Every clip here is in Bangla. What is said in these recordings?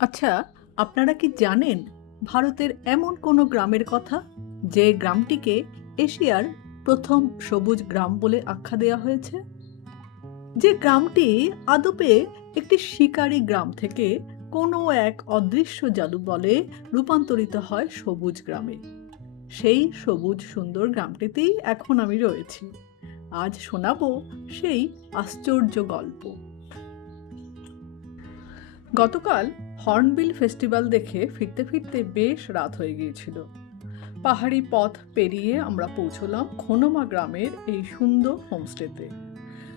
আচ্ছা, আপনারা কি জানেন ভারতের এমন কোনো গ্রামের কথা যে গ্রামটিকে এশিয়ার প্রথম সবুজ গ্রাম বলে আখ্যা দেওয়া হয়েছে? যে গ্রামটি আদপে একটি শিকারী গ্রাম থেকে কোনো এক অদৃশ্য জাদু বলে রূপান্তরিত হয় সবুজ গ্রামে। সেই সবুজ সুন্দর গ্রামটিতেই এখন আমি রয়েছি। আজ শোনাবো সেই আশ্চর্য গল্প। গতকাল হর্নবিল ফেস্টিভ্যাল দেখে ফিরতে ফিরতে বেশ রাত হয়ে গিয়েছিল। পাহাড়ি পথ পেরিয়ে আমরা পৌঁছলাম খোনোমা গ্রামের এই সুন্দর হোমস্টেতে।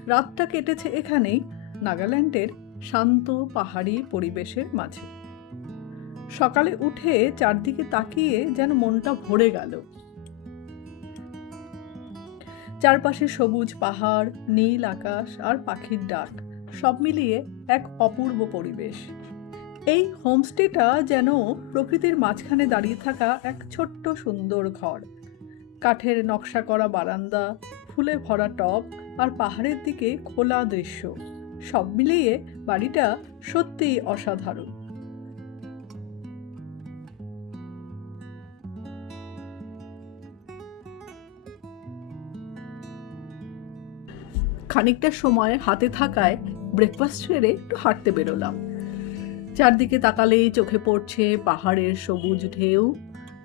রাতটা কেটেছে এখানেই, নাগাল্যান্ডের শান্ত পাহাড়ি পরিবেশের মাঝে। সকালে উঠে চারদিকে তাকিয়ে যেন মনটা ভরে গেল। চারপাশে সবুজ পাহাড়, নীল আকাশ আর পাখির ডাক, সব মিলিয়ে এক অপূর্ব পরিবেশ। এই হোমস্টেটা যেন প্রকৃতির মাঝখানে দাঁড়িয়ে থাকা এক ছোট্ট সুন্দর ঘর। কাঠের নকশা করা বারান্দা, ফুলে ভরা টব আর পাহাড়ের দিকে খোলা দৃশ্য, সব মিলিয়ে বাড়িটা সত্যিই অসাধারণ। খানিকটা সময় হাতে থাকায় ব্রেকফাস্ট সেরে একটু হাঁটতে বেরোলাম। চারদিকে তাকালেই চোখে পড়ছে পাহাড়ের সবুজ ঢেউ,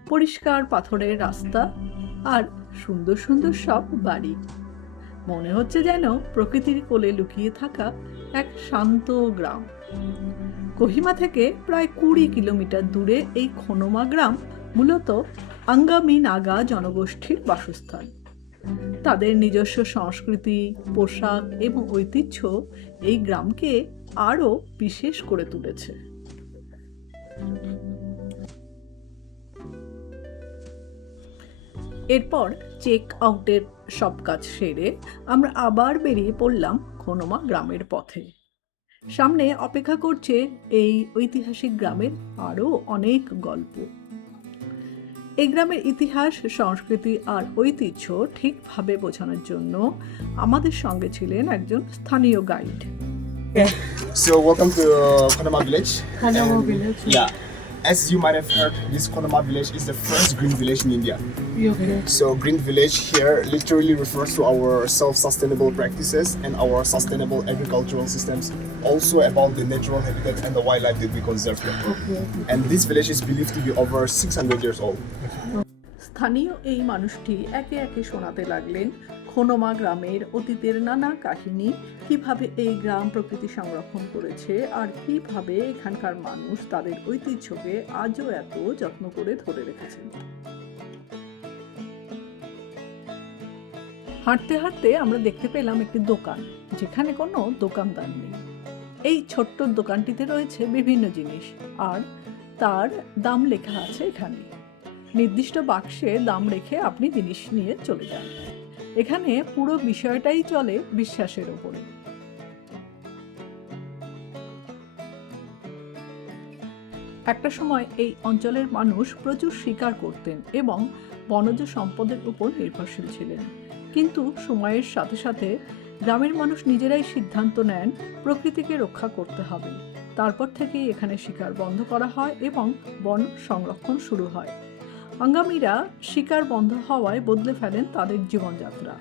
পরিষ্কার পাথরের রাস্তা আর সুন্দর সুন্দর সব বাড়ি। মনে হচ্ছে যেন প্রকৃতির কোলে লুকিয়ে থাকা এক শান্ত গ্রাম। কোহিমা থেকে প্রায় 20 কিলোমিটার দূরে এই খোনোমা গ্রাম মূলত আঙ্গামি নাগা জনগোষ্ঠীর বাসস্থান। তাদের নিজস্ব সংস্কৃতি, পোশাক এবং ঐতিহ্য এই গ্রামকে আরও বিশেষ করে তুলেছে। এরপর চেক আউটের সব কাজ সেরে আমরা আবার বেরিয়ে পড়লাম খোনোমা গ্রামের পথে। সামনে অপেক্ষা করছে এই ঐতিহাসিক গ্রামের আরও অনেক গল্প। এই গ্রামের ইতিহাস, সংস্কৃতি আর ঐতিহ্য ঠিকভাবে বোঝানোর জন্য আমাদের সঙ্গে ছিলেন একজন স্থানীয় guide. So welcome to Konoma Village. Konoma And, Village. Yeah, as you might have heard, this Konoma Village is the first green village in India. Okay. So green village here literally refers to our self-sustainable practices and our sustainable agricultural systems, also about the natural habitat and the wildlife that we conserve here. Okay. And this village is believed to be over 600 years old. স্থানীয় এই মানুষটি একে একে শোনাতে লাগলেন খোনোমা গ্রামের অতীতের নানা কাহিনী, কিভাবে এই গ্রাম প্রকৃতি সংরক্ষণ করেছে আর কিভাবে এখানকার মানুষ তাদের ঐতিহ্যকে আজও এত যত্ন করে ধরে রেখেছেন। হাঁটতে হাঁটতে আমরা দেখতে পেলাম একটি দোকান, যেখানে কোনো দোকানদার নেই। এই ছোট্ট দোকানটিতে রয়েছে বিভিন্ন জিনিস আর তার দাম লেখা আছে এখানে। নির্দিষ্ট বাক্সে দাম রেখে আপনি জিনিস নিয়ে চলে যান। এখানে পুরো বিষয়টাই চলে বিশ্বাসের উপরে। একটা সময় এই অঞ্চলের মানুষ প্রচুর শিকার করতেন এবং বনজ সম্পদের উপর নির্ভরশীল ছিলেন। কিন্তু সময়ের সাথে সাথে গ্রামের মানুষ নিজেরাই সিদ্ধান্ত নেন প্রকৃতিকে রক্ষা করতে হবে। তারপর থেকেই এখানে শিকার বন্ধ করা হয় এবং বন সংরক্ষণ শুরু হয়। আঙ্গামিরা শিকার বন্ধ হওয়ায় বদলে ফেলেন তাদের জীবনযাত্রা।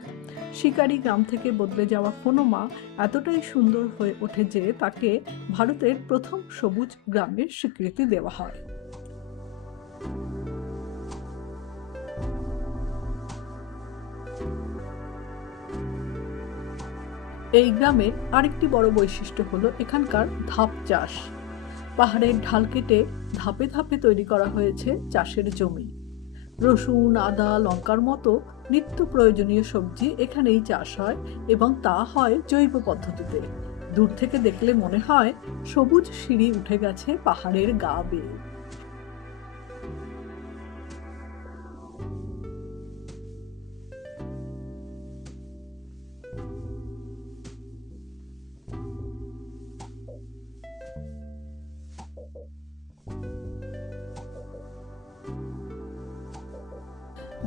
শিকারী গ্রাম থেকে বদলে যাওয়া খোনোমা এতটাই সুন্দর হয়ে ওঠে যে তাকে ভারতের প্রথম সবুজ গ্রামের স্বীকৃতি দেওয়া হয়। এই গ্রামের আরেকটি বড় বৈশিষ্ট্য হলো এখানকার ধাপ চাষ। পাহাড়ের ঢাল কেটে ধাপে ধাপে তৈরি করা হয়েছে চাষের জমি। রসুন, আদা, লঙ্কার মতো নিত্য প্রয়োজনীয় সবজি এখানেই চাষ হয় এবং তা হয় জৈব পদ্ধতিতে। দূর থেকে দেখলে মনে হয় সবুজ সিঁড়ি উঠে গেছে পাহাড়ের গা বেয়ে।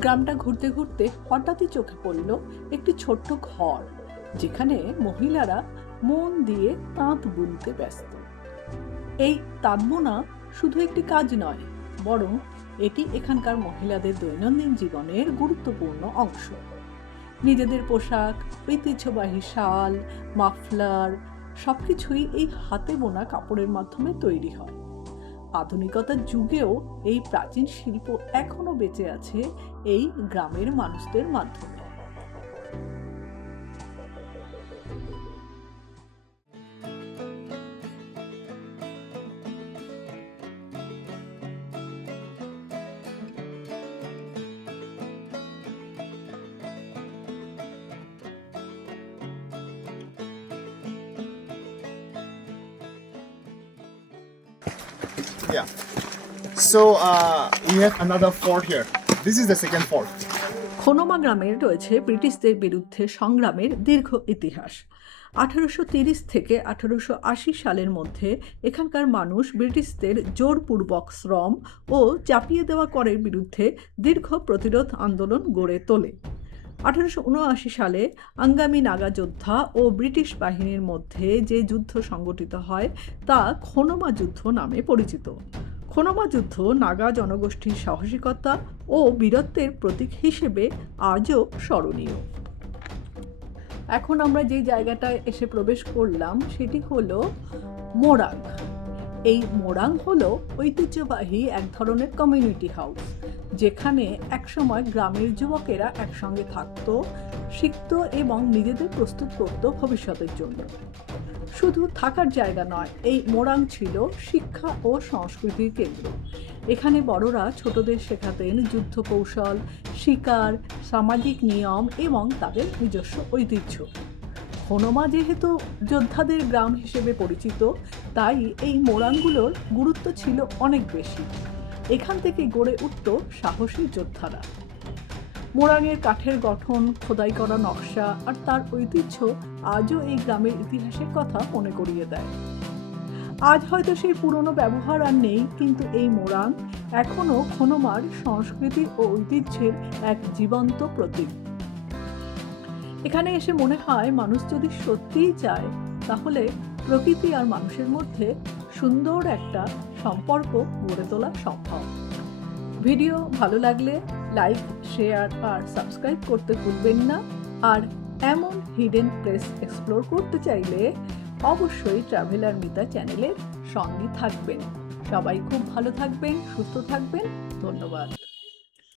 গ্রামটা ঘুরতে ঘুরতে হঠাৎই চোখে পড়ল একটি ছোট্ট ঘর, যেখানে মহিলারা মন দিয়ে তাঁত বুনতে ব্যস্ত। এই তাঁত বোনা শুধু একটি কাজ নয়, বরং এটি এখানকার মহিলাদের দৈনন্দিন জীবনের গুরুত্বপূর্ণ অংশ। নিজেদের পোশাক, ঐতিহ্যবাহী শাল, মাফলার সবকিছুই এই হাতে বোনা কাপড়ের মাধ্যমে তৈরি হয়। আধুনিকতার যুগেও এই প্রাচীন শিল্প এখনো বেঁচে আছে এই গ্রামের মানুষদের মাধ্যমে। Yeah. So we have another fort here. This is the second fort. Khonoma গ্রামের রয়েছে ব্রিটিশদের বিরুদ্ধে সংগ্রামের দীর্ঘ ইতিহাস। 1830 থেকে 1880 সালের মধ্যে এখানকার মানুষ ব্রিটিশদের জোরপূর্বক শ্রম ও চাপিয়ে দেওয়া করের বিরুদ্ধে দীর্ঘ প্রতিরোধ আন্দোলন গড়ে তোলে। 1879 সালে আঙ্গামি নাগা যোদ্ধা ও ব্রিটিশ বাহিনীর মধ্যে যে যুদ্ধ সংগঠিত হয় তা খোনোমা যুদ্ধ নামে পরিচিত। খোনোমা যুদ্ধ নাগা জনগোষ্ঠীর সাহসিকতা ও বীরত্বের প্রতীক হিসেবে আজও স্মরণীয়। এখন আমরা যে জায়গাটায় এসে প্রবেশ করলাম সেটি হলো মোরাং। এই মোরাং হলো ঐতিহ্যবাহী এক ধরনের কমিউনিটি হাউস, যেখানে একসময় গ্রামের যুবকেরা একসঙ্গে থাকত, শিখত এবং নিজেদের প্রস্তুত করত ভবিষ্যতের জন্য। শুধু থাকার জায়গা নয়, এই মোরাং ছিল শিক্ষা ও সংস্কৃতির কেন্দ্র। এখানে বড়রা ছোটদের শেখাতেন যুদ্ধ কৌশল, শিকার, সামাজিক নিয়ম এবং তাদের নিজস্ব ঐতিহ্য। খোনোমা যেহেতু যোদ্ধাদের গ্রাম হিসেবে পরিচিত, তাই এই মোরাংগুলোর গুরুত্ব ছিল অনেক বেশি। এখান থেকে গড়ে উঠত সাহসী যোদ্ধারা। মোরাংয়ের কাঠের গঠন, খোদাই করা নকশা আর তার ঐতিহ্য আজও এই গ্রামের ইতিহাসের কথা মনে করিয়ে দেয়। আজ হয়তো সেই পুরনো ব্যবহার আর নেই, কিন্তু এই মোরাং এখনও খোনোমার সংস্কৃতি ও ঐতিহ্যের এক জীবন্ত প্রতীক। এখানে এসে মনে হয় মানুষ যদি সত্যিই চায় তাহলে প্রকৃতি আর মানুষের মধ্যে সুন্দর একটা সম্পর্ক গড়ে তোলা সম্ভব। ভিডিও ভালো লাগলে লাইক, শেয়ার আর সাবস্ক্রাইব করতে ভুলবেন না। আর এমন হিডেন প্লেস এক্সপ্লোর করতে চাইলে অবশ্যই ট্রাভেলার মিতা চ্যানেলের সঙ্গে থাকবেন। সবাই খুব ভালো থাকবেন, সুস্থ থাকবেন। ধন্যবাদ।